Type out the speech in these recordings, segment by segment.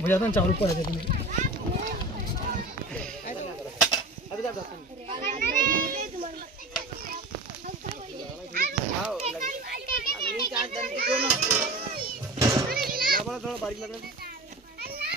मुझे आता चावल ऊपर है थोड़ा बारीक लग रहा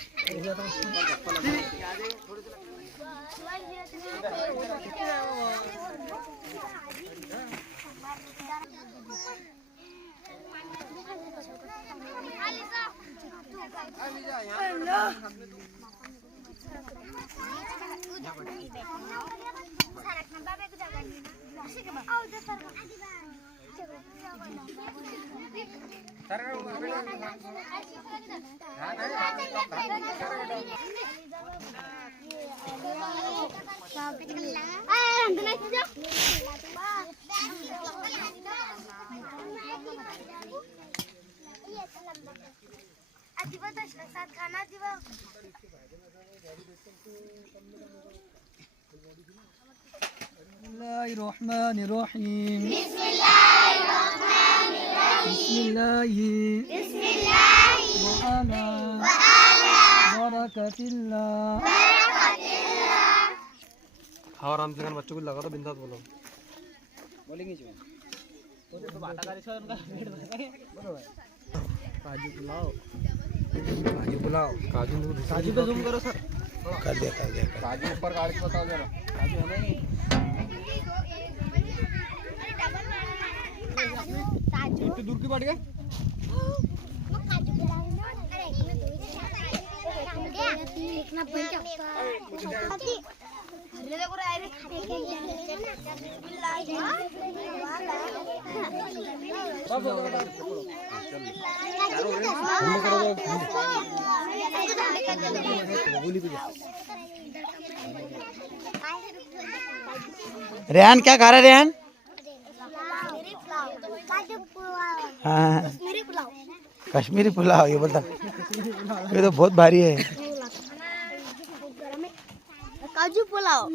साथ खाना दिवा बिस्मिल्लाहिर्रहमानिर्रहीम और आराम से खाना बच्चों को लगा दो बिंदास बोलो बोलेंगे जो तो बाटा गाड़ी से उनका पेट भरेंगे काजू पुलाव काजू पे जूम करो सर कर दिया काजू ऊपर गाड़ी से बताओ जरा काजू है नहीं इतनी दूर की बैठ गए रेहान क्या खा रहा है रेहान? हाँ कश्मीरी पुलाव ये बता ये तो बहुत भारी है। काजू पुलाव